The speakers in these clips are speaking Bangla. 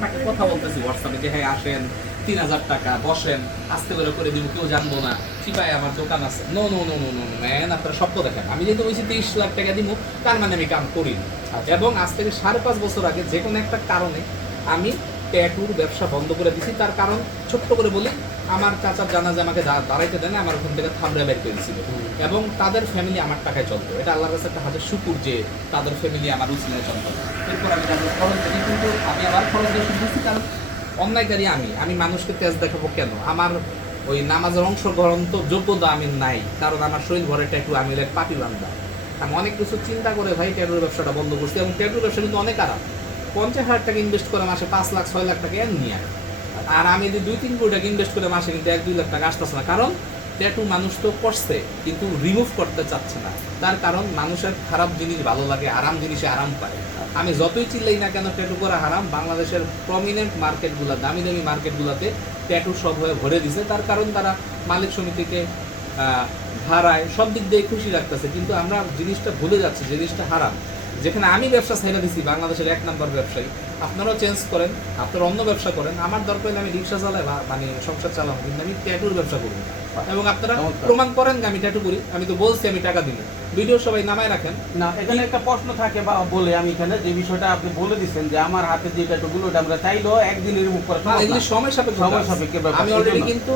কন্টাক্টে কথা বলতেছি হোয়াটসঅ্যাপে যে হ্যাঁ আসেন 3000 টাকা বসেন আস্তে করে দিব কেউ জানবো না চিপায় আমার দোকান আছে no no no no no man আপনারা স্বপ্ন দেখেন আমি যেহেতু বলছি 30 লাখ টাকা দিব তার মানে আমি কাম করি এবং আজ থেকে 5.5 বছর আগে যে কোনো একটা কারণে আমি ট্যাটুর ব্যবসা বন্ধ করে দিছি তার কারণ ছোট্ট করে বলি আমার চাচার জানাজা আমাকে দাঁড়াইতে দেয় না আমার ওখান থেকে থামড়ে বের করে দিয়েছিল এবং তাদের ফ্যামিলি আমার টাকায় চলতো এটা আল্লাহর কাছে একটা হাজার শুকুর যে তাদের ফ্যামিলি আমার উচিলায় চলতো এরপর আমি তাদের খরচ দিই কিন্তু আমি আবার খরচ দিয়ে শুরু করছি কারণ অন্যায়কারী আমি মানুষকে তেজ দেখাবো কেন আমার ওই নামাজের অংশগ্রহণ তো যোগ্যতা আমি নাই কারণ আমার শরীর ভরে ট্যাটু আমি পাপি বান্ধা আমি অনেক কিছু চিন্তা করে ভাই ট্যাটুর ব্যবসাটা বন্ধ করছি এবং ট্যাটুর ব্যবসা কিন্তু অনেক আরাম 50,000 টাকা ইনভেস্ট করে মাসে 5 লাখ 6 লাখ টাকা এর নিয়ে আর আমি যদি 2-3 কোটি টাকা ইনভেস্ট করে মাসে কিন্তু 1-2 লাখ টাকা আসতেছে না কারণ ট্যাটু মানুষ তো করছে কিন্তু রিমুভ করতে চাচ্ছে না তার কারণ মানুষের খারাপ জিনিস ভালো লাগে আরাম জিনিসে আরাম পায় আমি যতই চিল্লাই না কেন ট্যাটু করা হারাম বাংলাদেশের প্রমিনেন্ট মার্কেটগুলো দামি দামি মার্কেটগুলোতে ট্যাটু সব হয়ে ভরে দিছে তার কারণ তারা মালিক সমিতিকে ভাড়ায় সব দিক দিয়ে খুশি রাখতেছে কিন্তু আমরা জিনিসটা ভুলে যাচ্ছি জিনিসটা হারাম যেখানে আমি ব্যবসা ছেড়ে দিছি বাংলাদেশের 1 নম্বর ব্যবসায়ী আপনারাও চেঞ্জ করেন আপনারা অন্য ব্যবসা করেন আমার দরকার হলে আমি রিক্সা চালাই বা মানে সংসার চালাবো কিন্তু আমি ট্যাটুর ব্যবসা করবো এবং আপনারা প্রমাণ করেন যে আমি ট্যাটু করি আমি তো বলছি আমি টাকা দিব ভিডিও সবাই নামায় রাখেন না এখানে একটা প্রশ্ন থাকে বা বলে আমি এখানে যে বিষয়টা আপনি বলে দিচ্ছেন যে আমার হাতে যে ট্যাটুগুলো ওটা আমরা চাইলেও একদিনে রিমুভ করা এগুলি সময় সাপেক্ষে ব্যাপার আমি অলরেডি কিন্তু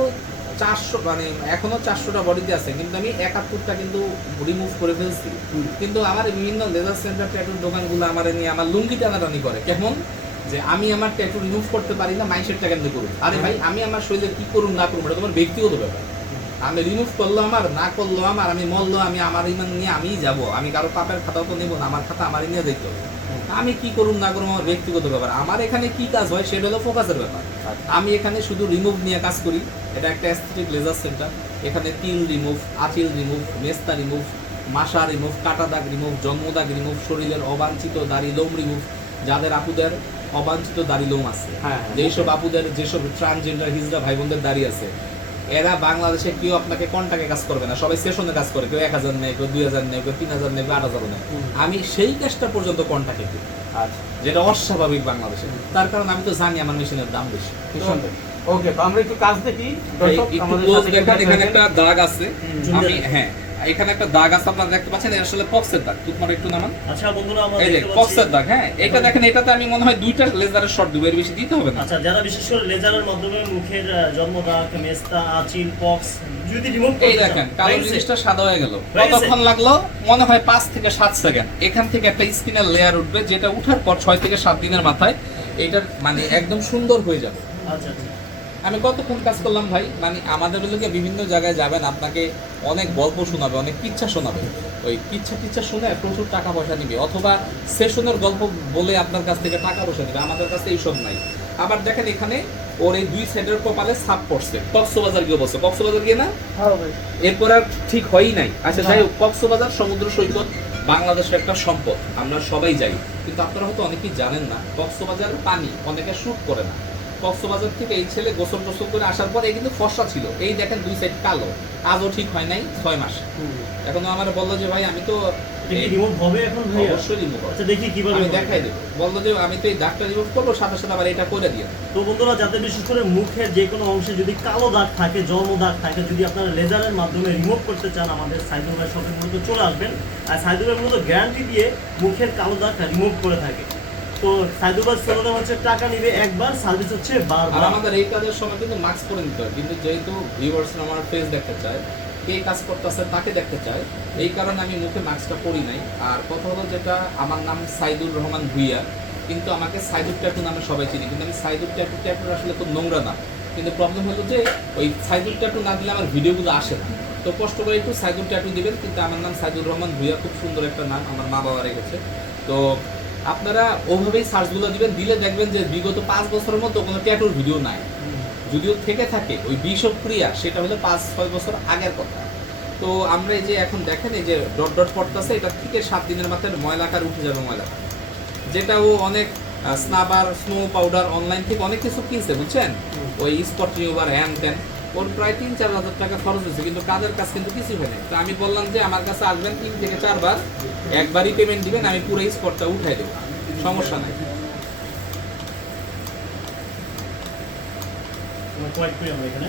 400 মানে এখনো 400টা বডিতে আছে কিন্তু আমি 71টা কিন্তু রিমুভ করে ফেলছি কিন্তু আমার বিভিন্ন লেজার সেন্টার ট্যাটুর দোকানগুলো আমার নিয়ে আমার লুঙ্গি টানাটানি করে কেমন যে আমি আমার ট্যাটু রিমুভ করতে পারি না মাইন্ডসেট টাকা নিয়ে করুন আরে ভাই আমি আমার শরীরে কি করুন না করুন এটা তোমার ব্যক্তিগত ব্যাপার আমি রিমুভ করলো আমার না করলো আমার আমি মরলো আমি আমার ইমান নিয়ে আমিই যাব আমি কারো পাপের খাতাও তো নেবো না আমার খাতা আমারই নিয়ে দেখতে হবে আমি কি করুন না করুন আমার ব্যক্তিগত ব্যাপার আমার এখানে কি কাজ হয় সেটা হলো ফোকাসের ব্যাপার আমি এখানে শুধু রিমুভ নিয়ে কাজ করি এটা একটা অ্যাস্থেটিক লেজার সেন্টার এখানে তিল রিমুভ আঁচিল রিমুভ মেস্তা রিমুভ মাসা রিমুভ কাটা দাগ রিমুভ জন্মদাগ রিমুভ শরীরের অবাঞ্ছিত দাড়ি লোম রিমুভ যাদের আপুদের অবাঞ্ছিত দাড়ি লোম আছে যেসব আপুদের যেসব ট্রান্সজেন্ডার হিজড়া ভাই বোনদের দাড়ি আছে এরা বাংলাদেশে কেউ আপনাকে কন্টাক্টে কাজ করবে না সবাই সেশনে কাজ করে কেউ 1000 নেই কেউ 2000 নেই কেউ 3000 নেই কেউ 8000 নেই আমি সেই কাজটা পর্যন্ত কন্টাক্টে করি যেটা অস্বাভাবিক বাংলাদেশে তার কারণ আমি তো জানি আমার মেশিনের দাম বেশি ওকে তো আমরা একটু কাজ দেখি এখানে একটা দাগ আছে আমি হ্যাঁ এখানে একটা দাগ আছে আপনারা দেখতে পাচ্ছেন এটা আসলে পক্সের দাগ তোমার একটু নামান আচ্ছা বন্ধুরা আমরা এই যে পক্সের দাগ হ্যাঁ এটা দেখেন এটাতে আমি মনে হয় দুইটা লেজারের শট দিব এর বেশি দিতে হবে না আচ্ছা যারা বিশেষ করে লেজারের মাধ্যমে মুখের জন্ম দাগ মেস্তা আঁচিল পক্স যদি রিমুভ করতে এই দেখেন কালো জিনিসটা সাদা হয়ে গেল কতক্ষণ লাগলো মনে হয় 5 থেকে 7 সেকেন্ড এখান থেকে একটা স্কিনের লেয়ার উঠবে যেটা উঠার পর 6 থেকে 7 দিনের মাথায় এটার মানে একদম সুন্দর হয়ে যাবে আচ্ছা আমি কতক্ষণ কাজ করলাম ভাই মানে আমাদের লোকে বিভিন্ন জায়গায় যাবেন আপনাকে অনেক গল্প শোনাবে অনেক কিচ্ছা শোনাবে ওই কিচ্ছা শুনে প্রচুর টাকা পয়সা নিবে অথবা সেশনের গল্প বলে আপনার কাছ থেকে টাকা পয়সা নেবে আমাদের কাছে এইসব নাই আবার দেখেন এখানে ওর এই দুই সাইডের কপালে ছাপ পড়ছে কক্সবাজার গিয়ে বসে কক্সবাজার গিয়ে না এরপর আর ঠিক হয়ই নাই আচ্ছা যাই হোক কক্সবাজার সমুদ্র সৈকত বাংলাদেশের একটা সম্পদ আমরা সবাই যাই কিন্তু আপনারা হয়তো অনেকেই জানেন না কক্সবাজারের পানি অনেকে শুট করে না কক্সবাজার থেকে এই ছেলে গোসল করে আসার পর এই কিন্তু ফর্সা ছিল এই দেখেন দুই সাইড কালো আজও ঠিক হয় নাই 6 মাস এখনো আমার বললো যে ভাই আমি তো রিমুভ হবে এখন ভাই অবশ্যই রিমুভ হবে আচ্ছা দেখি কিভাবে আমি দেখাই দেব বললো যে আমি তো এই দাগটা রিমুভ করব সাথে সাথে আবার এটা করে দিয়ে তো বন্ধুরা যাতে বিশেষ করে মুখের যে কোনো অংশে যদি কালো দাগ থাকে জন্ম দাগ থাকে যদি আপনারা লেজারের মাধ্যমে রিমুভ করতে চান আমাদের সাইদুল ভাই শপের মধ্যে চলে আসবেন আর সাইদুল ভাই মূলত গ্যারান্টি দিয়ে মুখের কালো দাগটা রিমুভ করে থাকে তো সাইদুল ভাই সেলুনে হচ্ছে টাকা নিবে একবার সার্ভিস হচ্ছে বারবার আর আমাদের এই কাজের সময় কিন্তু মাস্ক পরে নিতে হয় কিন্তু যেহেতু ভিউয়ার্স আমার ফেস দেখতে চায় কে কাজ করতেছে তাকে দেখতে চায় এই কারণে আমি মুখে মাস্কটা পরি নাই আর কথা হলো যেটা আমার নাম সাইদুর রহমান ভুইয়া কিন্তু আমাকে সাইদুর ট্যাটু নামে সবাই চিনি কিন্তু আমি সাইদুর ট্যাটু আসলে খুব নোংরা না কিন্তু প্রবলেম হলো যে ওই সাইদুর ট্যাটু না দিলে আমার ভিডিওগুলো আসে না তো কষ্ট করে একটু সাইদুর ট্যাটু দিবেন কিন্তু আমার নাম সাইদুর রহমান ভুইয়া খুব সুন্দর একটা নাম আমার মা বাবা রেখেছে তো আপনারা ওভাবেই সার্চগুলো দিবেন দিলে দেখবেন যে বিগত 5 বছরের মধ্যে কোনো ট্যাটুর ভিডিও নাই যদিও থেকে থাকে ওই বিষক্রিয়া সেটা হলো 5-6 বছর আগের কথা তো আমরা এই যে এখন দেখেন এই যে ডট পড়তেছে এটা থেকে 7 দিনের মাথায় ময়লাকার উঠে যাবে ময়লা যেটা ও অনেক স্নাবার স্নো পাউডার অনলাইন থেকে অনেক কিছু কিনছে বুঝছেন ওই স্পট রিমুভার হ্যান ত্যান ওর প্রায় 3-4 হাজার টাকা খরচ হয়েছে কিন্তু কাজের কাজ কিন্তু কিছুই হয়নি তো আমি বললাম যে আমার কাছে আসবেন 3 থেকে 4 বার একবারই পেমেন্ট দিবেন আমি পুরো স্পটটা উঠাই দেবো সমস্যা নাই কাস্টমার কালেক্ট করি আমরা এখানে।